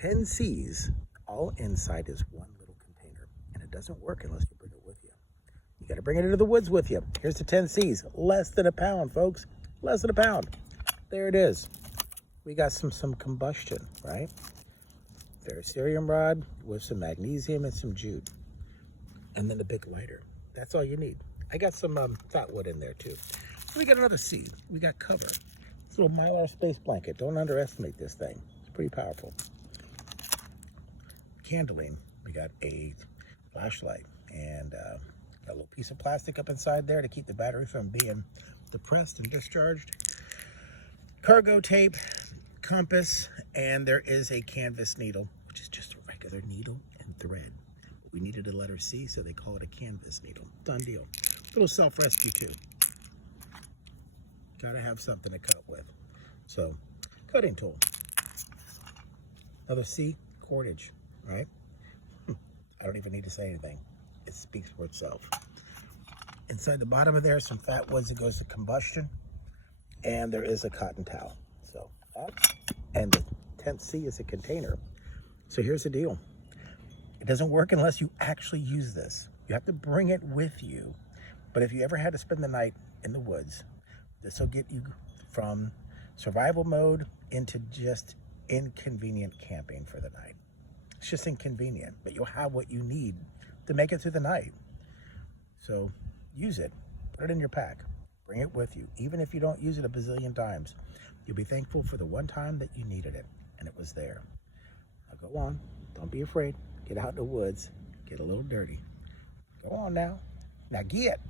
10 C's all inside is one little container, and it doesn't work unless you bring it with you. You got to bring it into the woods with you. Here's the 10 C's. Less than a pound, folks. Less than a pound. There it is. We got some combustion, right? Ferrocerium rod with some magnesium and some jute. And then the big lighter. That's all you need. I got some fat wood in there too. We got another C. We got cover. This little Mylar space blanket. Don't underestimate this thing. It's pretty powerful. Candling. We got a flashlight and got a little piece of plastic up inside there to keep the battery from being depressed and discharged. Cargo tape, compass, and there is a canvas needle, which is just a regular needle and thread. We needed a letter C, so they call it a canvas needle. Done deal. Little self-rescue too. Gotta have something to cut with. So, cutting tool. Another C, cordage, right? I don't even need to say anything. It speaks for itself. Inside the bottom of there, some fat woods that goes to combustion, and there is a cotton towel. So that, and the 10th C is a container. So here's the deal. It doesn't work unless you actually use this. You have to bring it with you. But if you ever had to spend the night in the woods, this will get you from survival mode into just inconvenient camping for the night. It's just inconvenient, but you'll have what you need to make it through the night. So use it, put it in your pack, bring it with you. Even if you don't use it a bazillion times, you'll be thankful for the one time that you needed it and it was there. Now go on, don't be afraid. Get out in the woods, get a little dirty. Go on now. Now get.